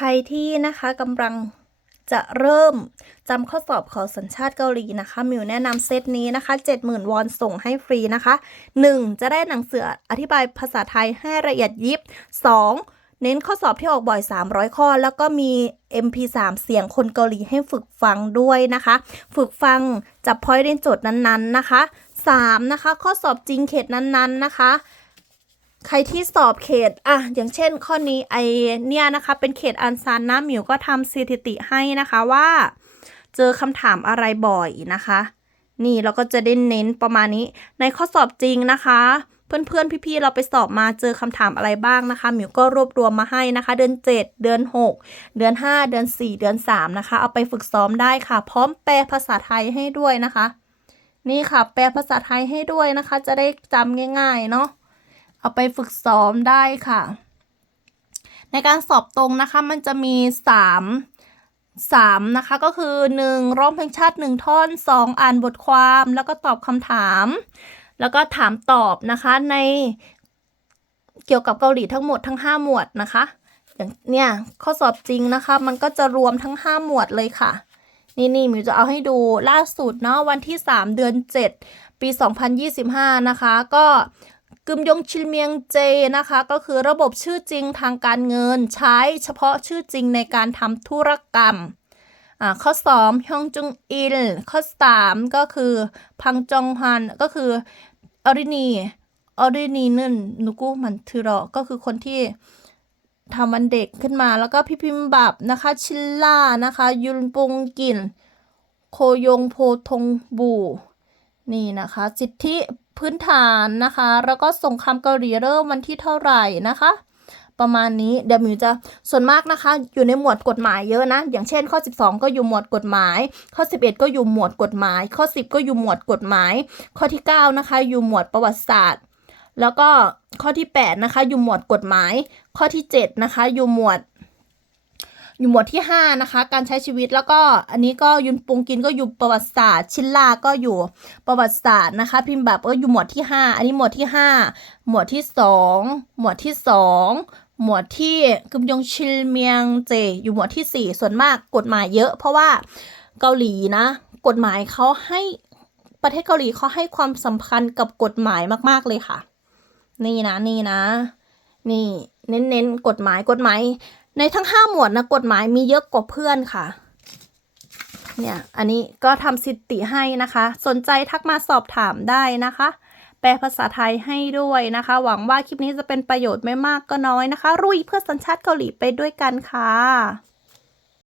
ใครที่นะคะกำลังจะเริ่มจำข้อสอบขอสัญชาติเกาหลีนะคะมิวแนะนำเซตนี้นะคะ 70,000 วอนส่งให้ฟรีนะคะ 1. จะได้หนังสืออธิบายภาษาไทยให้ละเอียดยิบ 2. เน้นข้อสอบที่ออกบ่อย 300 ข้อ แล้วก็มี MP3 เสียงคนเกาหลีให้ฝึกฟังด้วยนะคะ ฝึกฟังจับพอยต์ในโจทย์นั้นๆนะคะ 3. นะคะ ข้อสอบจริงเขตนั้นๆนะคะ ใครที่สอบเขตอะอย่างเช่นข้อนี้ไอเนี่ยนะคะเป็นเขตอันซันนะหมิวก็ทำสถิติให้นะคะว่า เจอคำถามอะไรบ่อยนะคะ นี่เราก็จะได้เน้นประมาณนี้ ในข้อสอบจริงนะคะเพื่อนๆ พี่ๆ เราไปสอบมาเจอคำถามอะไรบ้างนะคะหมิวก็รวบรวมมาให้นะคะ เดือน 7 เดือน 6 เดือน 5 เดือน 4 เดือน 3 นะคะ เอาไปฝึกซ้อมได้ค่ะ พร้อมแปลภาษาไทยให้ด้วยนะคะ นี่ค่ะ แปลภาษาไทยให้ด้วยนะคะ จะได้จำง่าย ๆ เนาะ เอาไปฝึกซ้อมได้ค่ะ ในการสอบตรงนะคะมันจะมีสามสามนะคะ ก็คือหนึ่งร้องเพลงชาติหนึ่งท่อนสองอ่านบทความแล้วก็ตอบคำถาม แล้วก็ถามตอบนะคะในเกี่ยวกับเกาหลีทั้งหมดทั้ง 5 หมวดนะคะอย่างเนี่ยข้อสอบจริงนะคะ มันก็จะรวมทั้ง 5 หมวดเลยค่ะ นี่นี่มิวจะเอาให้ดูล่าสุดเนาะวันที่ 3 เดือน 7 ปี 2025 นะคะ ก็ กึมยงชิลเมียงเจนะคะ ก็คือระบบชื่อจริงทางการเงินใช้เฉพาะชื่อจริงในการทำธุรกรรมข้อ2ฮยองจุงอิลข้อ 3 ก็คือ พังจองฮัน ก็คืออรินีอรินีนึนนุกุมันทือรอก็คือคนที่ทำวันเด็กขึ้นมาแล้วก็พี่พิมบับนะคะ ชิลล่านะคะ ยุนปุงกิน โคยงโพทงบู นี่นะคะสิทธิพื้นฐานนะคะ แล้วก็สงครามเกาหลีเริ่มวันที่เท่าไหร่นะคะ ประมาณนี้เดี๋ยวมิวจะส่วนมากนะคะ อยู่ในหมวดกฎหมายเยอะนะ อย่างเช่น ข้อ 12 ก็อยู่หมวดกฎหมาย ข้อ 11 ก็อยู่หมวดกฎหมาย ข้อ 10 ก็อยู่หมวดกฎหมาย ข้อที่ 9 นะคะ อยู่หมวดประวัติศาสตร์ แล้วก็ข้อที่ 8 นะคะ อยู่หมวดกฎหมาย ข้อที่ 7 นะคะ อยู่หมวด อยู่หมวดที่ 5 นะคะ การใช้ชีวิตแล้วก็อันนี้ก็ยุนปุงกินก็อยู่ประวัติศาสตร์ ชินลาก็อยู่ประวัติศาสตร์นะคะ พิมพ์แบบก็อยู่หมวดที่ 5 อันนี้หมวดที่ 5 หมวดที่ 2 หมวดที่ 2 หมวดที่กึมยงชิลเมียงเจ อยู่หมวดที่ 4 ส่วนมากกฎหมายเยอะ เพราะว่าเกาหลีนะ กฎหมายเขาให้ประเทศเกาหลีเขาให้ความสำคัญกับกฎหมายมาก ๆ เลยค่ะ นี่นะนี่นะ นี่เน้นๆกฎหมายกฎหมาย ในทั้งห้าหมวดนะกฎหมายมีเยอะกว่าเพื่อนค่ะ เนี่ย อันนี้ก็ทำสิทธิให้นะคะ สนใจทักมาสอบถามได้นะคะ แปลภาษาไทยให้ด้วยนะคะ หวังว่าคลิปนี้จะเป็นประโยชน์ไม่มากก็น้อยนะคะ รุ่ยเพื่อสัญชาติเกาหลีไปด้วยกันค่ะ